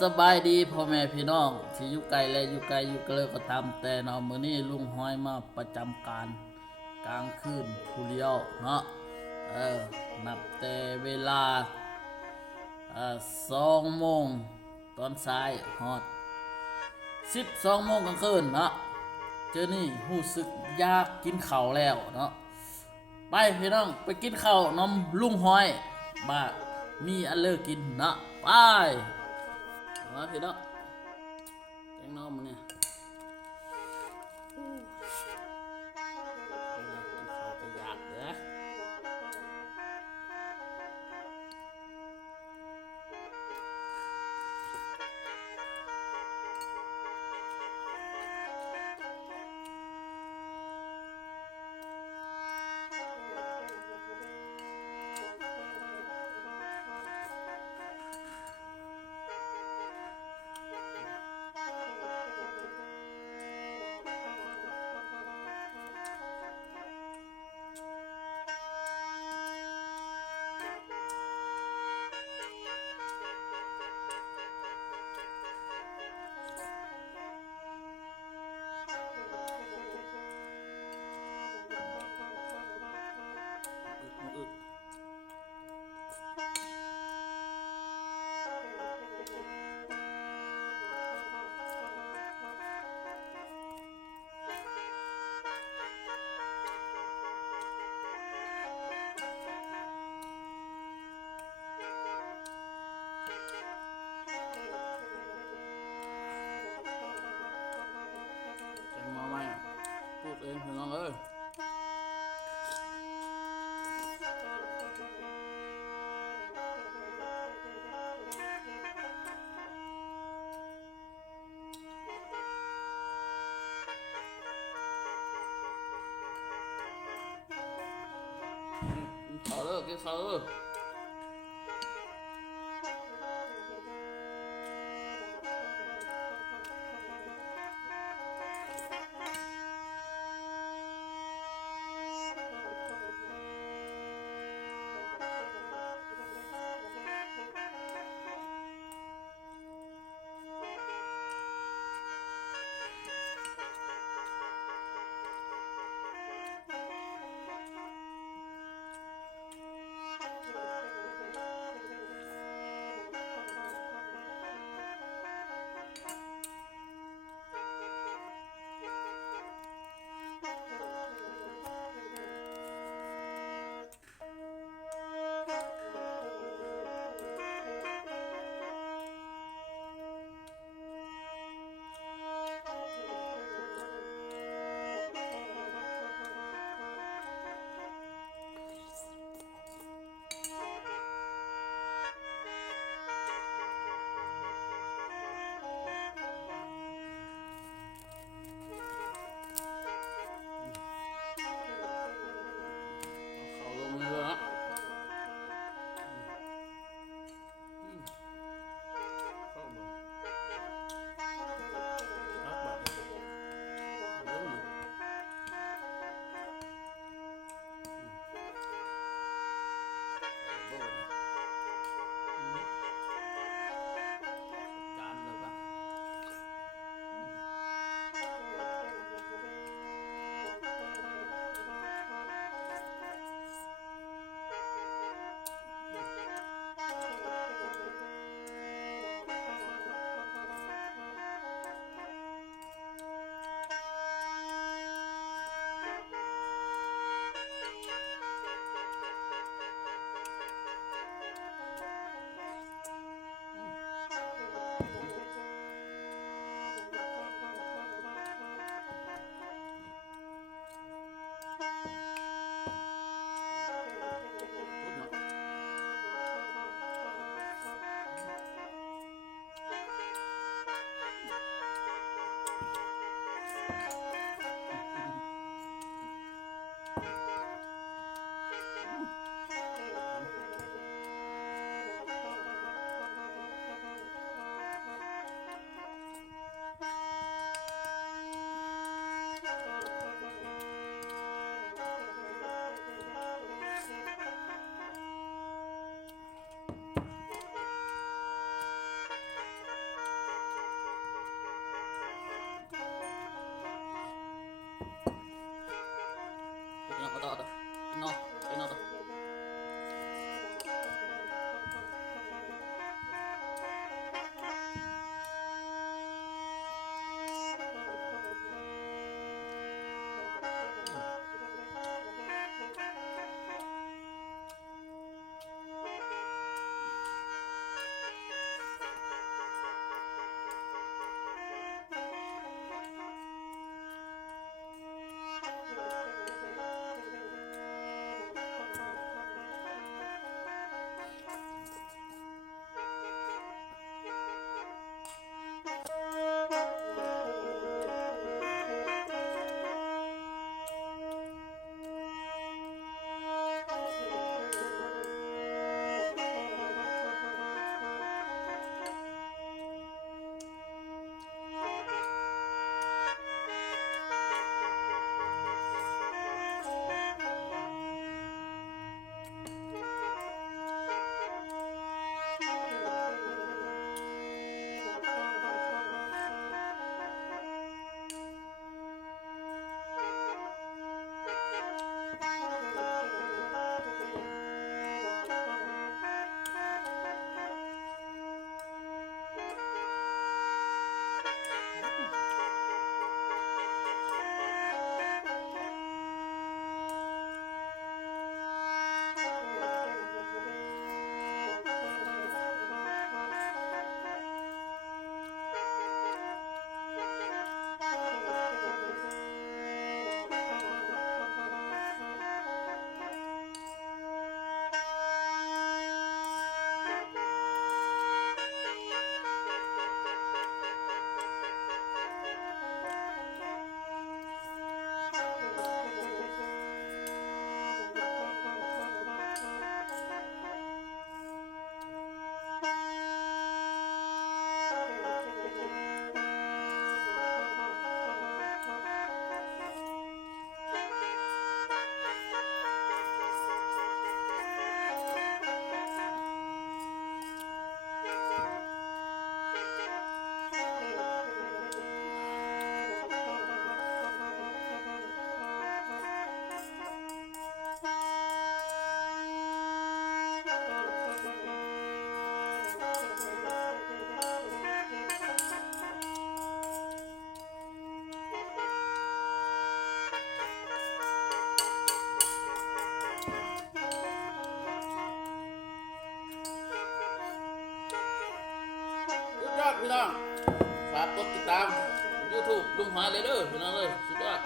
สบายดีพ่อแม่พี่น้องที่อยู่ไกลและอยู่ไกลอยู่ไกลก็ตามแต่เนาะมื้อนี้ลุงห้อยมาประจำการกลางคืนผู้เดียวเนาะเออนับแต่เวลา2 โมงตอนสายฮอด12 โมงกลางคืนเนาะเจอนี่รู้สึกอยากกินข้าวแล้วเนาะไปพี่น้องไปกินข้าวน้ำลุงห้อยบ้ามีอันเลิกกินเนาะไปมาพี่น้องแกงน้อมมันเนี่ยกินข้าวก็อยากเด้ออึกแกงมาไหมปลูกเองพี่น้องเอ้ยกินข้าวเด้อกินข้าวเด้อ พี่น้องฝากกดติดตาม YouTube ลุงหอยเลยเด้อพี่น้องเลยสุดยอด